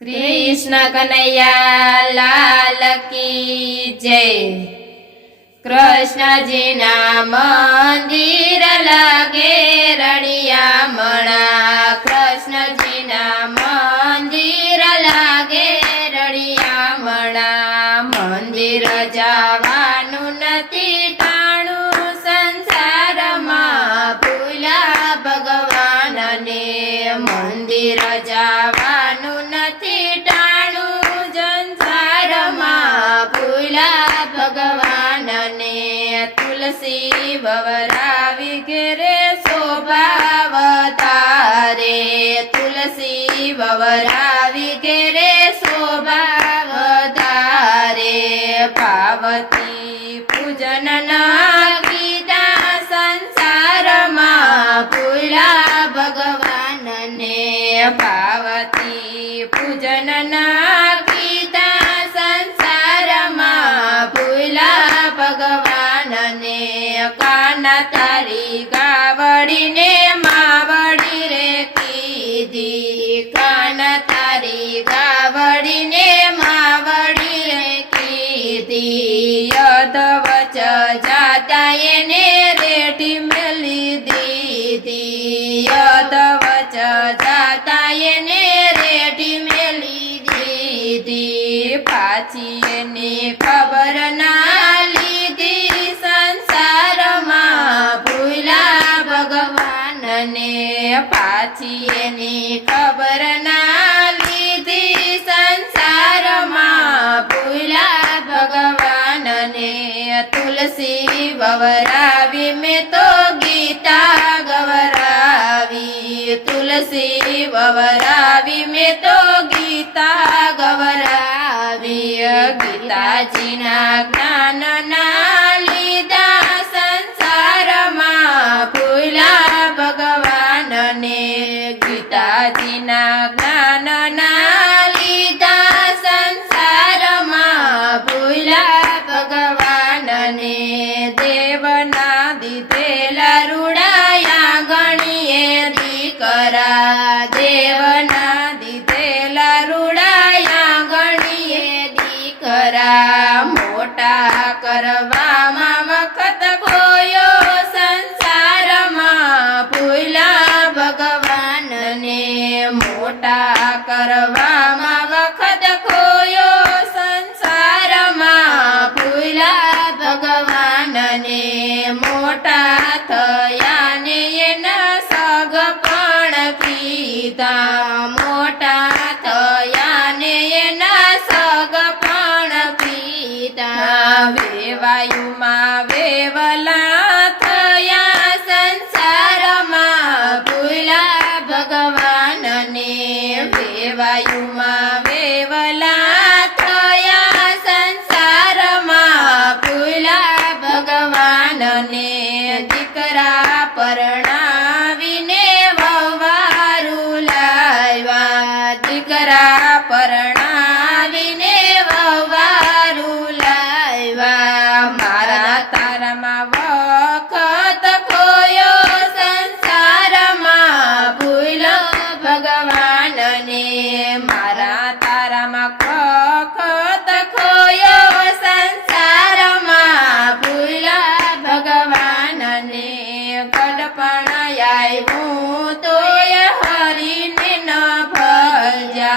कृष्ण कन्हैया लाल की जय। कृष्ण जी ना मंदिर लागे रड़िया मणा। कृष्ण जी ना मंदिर लागे रड़िया मणा। मंदिर जवानु नथी टाणु संसार मां भूला भगवान ने। मंदिर जवानु नथी टाणु संसार मां भूला भगवान ने। तुलसी ववरावी घेरे शोभावतारे। तुलसी ववरावी घेरे शोभावतारे। पार्वती पूजन ना कीधा संसार मां भूला भगवान ने। पार्वती पूजन ना कीधा संसार मां भूला भगवान ने। काना तारी गावड़ी ने मावड़ी रे कीधी। काना तारी गावड़ी ने मावड़ी रे कीधी। यदवच जाता ने रेडी मेली दीदी। यदवच जाता ने रेडी मेली दीदी। पाछी ने खबर ना लीधी संसार मां भूला भगवान ने। पाछी ने खबर ना लीधी संसार मां भूला भगवान ने। तुलसी ववरावी में तो गीता गवरावी। तुलसी ववरावी में तो गीता गवरावी। गीता जी ना ज्ञान ना लीधा संसार मां भूला भगवान ने। गीता जी ना ज्ञान ना लीधा संसार मां भूला भगवान ने। देवना दीधेला रूड़ाया गणिये दीकरा। देवना दीधेला रूड़ाया गणिये दीकरा। मोटा करवामां वखत खोयो संसार मां भूला भगवान ने। मोटा करवामां वखत खोयो संसार मां भूला भगवान ने। मोटा थया ने एना सगपण कीधा। मोटा थया ने एना सगपण कीधा। वेवायुमां वेवला थया संसार मां भूला भगवान ने। वेवायुमां वेवला थया संसार मां भूला भगवान ने। दीकरा परणावीने ववारू लाव्या। दीकरा परणावीने ववारू लाव्या। मारा तारामां वखत खोयो संसार मां भूलो भगवान ने। मारा तारामां वखत खोयो संसार मां भूला भगवान ने। गडपण आव्युं तोय हरिने न भजा।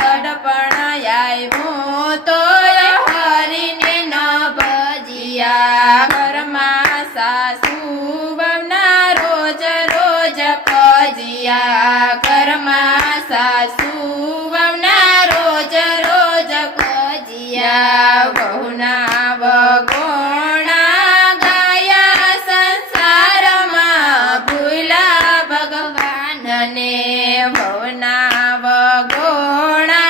गडपण आव्युं तोय हरिने न भजिया। घरमां सासू वहुना रोज रोज कजिया। घरमां सासू वहुना रोज रोज कजिया। वहुना वगोणा गाया संसार मां भूला भगवान ने। वहुना वगोणा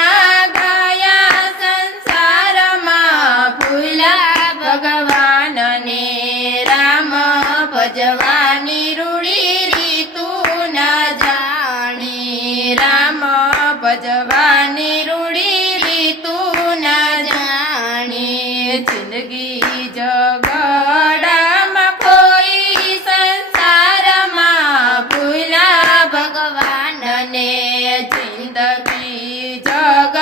गाया संसार मां भूला भगवान ने। राम भजवानी रूढ़ी रीतु न जाणी। राम भजवानी रूढ़ी रीतु न जाणी। जिंदगी जगड़ामां खोई संसार मां भूला भगवान ने। जिंदगी जग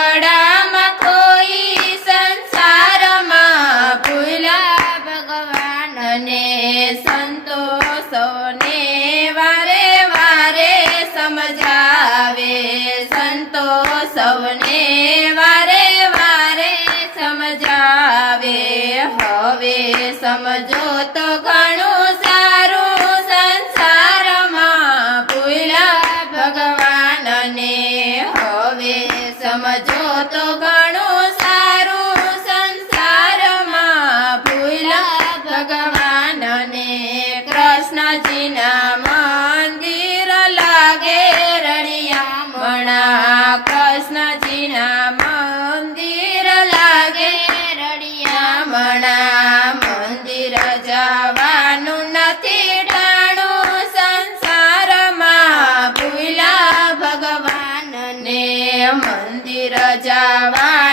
સંતો સૌને વારે વારે સમજાવે. હવે સમજો તો ઘણું સારું સંસારમાં ભૂલ્યા ભગવાનને. હવે સમજો તો ઘણું સારું સંસારમાં ભૂલ્યા ભગવાનને. કૃષ્ણજીના મંદિર લાગે રળિયામણા. કૃષ્ણજીના મંદિર લાગે રળિયામણા. મંદિર જવાનું નથી ટાણું સંસારમાં ભૂલ્યા ભગવાનને. મંદિર જવા